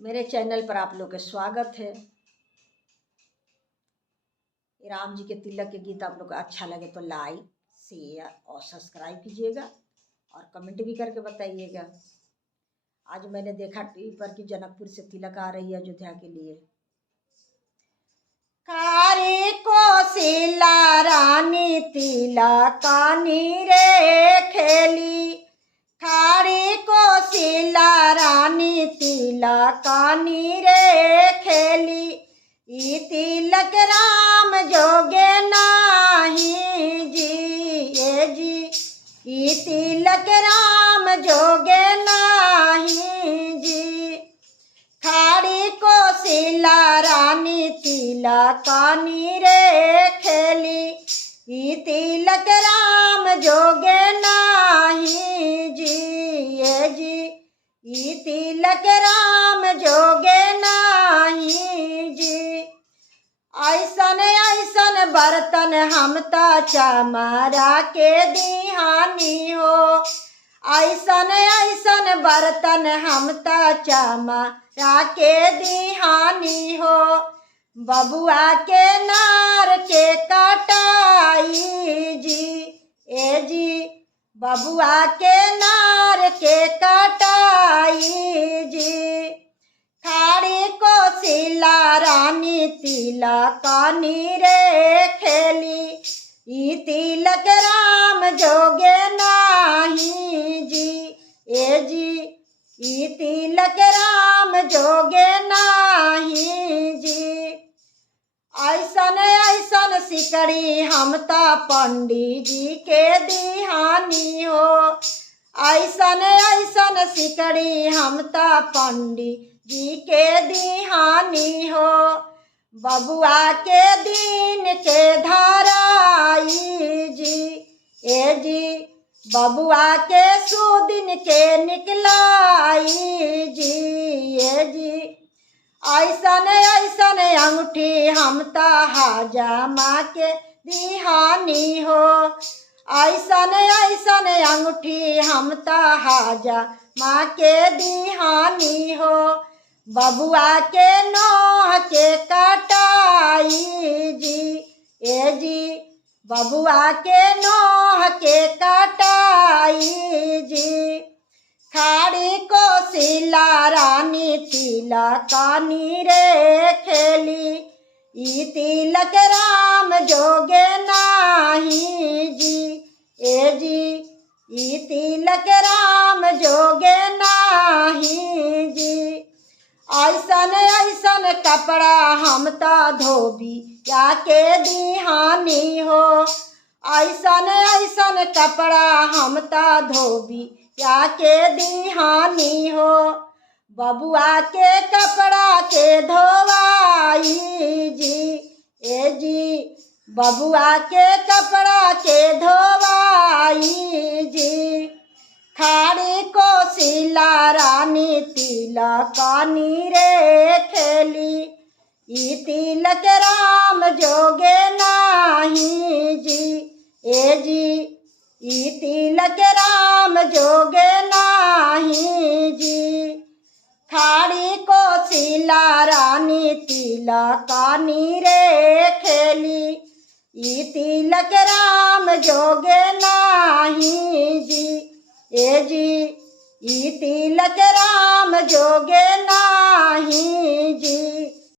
मेरे चैनल पर आप लोग का स्वागत है। राम जी के तिलक के गीत आप लोग को अच्छा लगे तो लाइक, शेयर और सब्सक्राइब कीजिएगा और कमेंट भी करके बताइएगा। आज मैंने देखा टीवी पर कि जनकपुर से तिलक आ रही है अयोध्या के लिए। कारी कोशिला रानी तिलकानी रे खेली, खाड़ी कोशिला रानी तिलकानी रे खेली। ई तिलक राम जोगे नाही जी ए जी, ई तिलक राम जोगे नाही जी। खाड़ी कोशिला रानी तिलकानी रे खेली, ई तिलक राम जोगे नाही जी ए जी, ई तिलक राम जोगे नाही जी। ऐसन ऐसन बर्तन हम ता चमारा के दिहानी हो, ऐसन ऐसन बर्तन हम ता चमारा के दिहानी हो। बबुआ के नार के कटाई जी ए जी, बबुआ के नार के कटाई जी। खाड़ी कोशिला रानी तिलकानी रे खेली, ई तिलक राम जोगे नाही जी ए जी, ई तिलक राम जोगे नाही जी। ऐसन ऐसन सिकड़ी हम ता पंडित जी के दिहानी हो, ऐसन ऐसन सिकड़ी हम ता पंडित जी के दिहानी हो। बबुआ के दिन के धराई जी ए जी, बबुआ के सुदिन के निकलाई जी ए जी। ऐसन ऐसन अंगूठी हम ता हाजमा के दिहानी हो, ऐसन ऐसन अंगूठी हम ता हाजमा के दिहानी हो। बबुआ के नोह के कटाई जी ए जी, बबुआ के नोह के कटाई जी। खाड़ी कोशिला रानी तिलकानी रे खेली, ई तिलक राम जोगे नाही जी ए जी, ई तिलक राम जोगे नाही जी। ऐसन ऐसन कपड़ा हम ता धोबी या के दिहानी हो, ऐसन ऐसन कपड़ा हम ता धोबी या के दिहानी हो। बबुआ के कपड़ा के धोवाई जी ए जी, बबुआ के कपड़ा के धोवाई जी। खाड़ी कोशिला रानी तिलकानी रे खेली, ई तिलक राम जोगे नाही जी ए जी, ई तिलक राम जोगे नाही जी। खाड़ी कोशिला रानी तिलकानी रे खेली, ई तिलक राम जोगे नाही जी ए जी, ई तिलक राम जोगे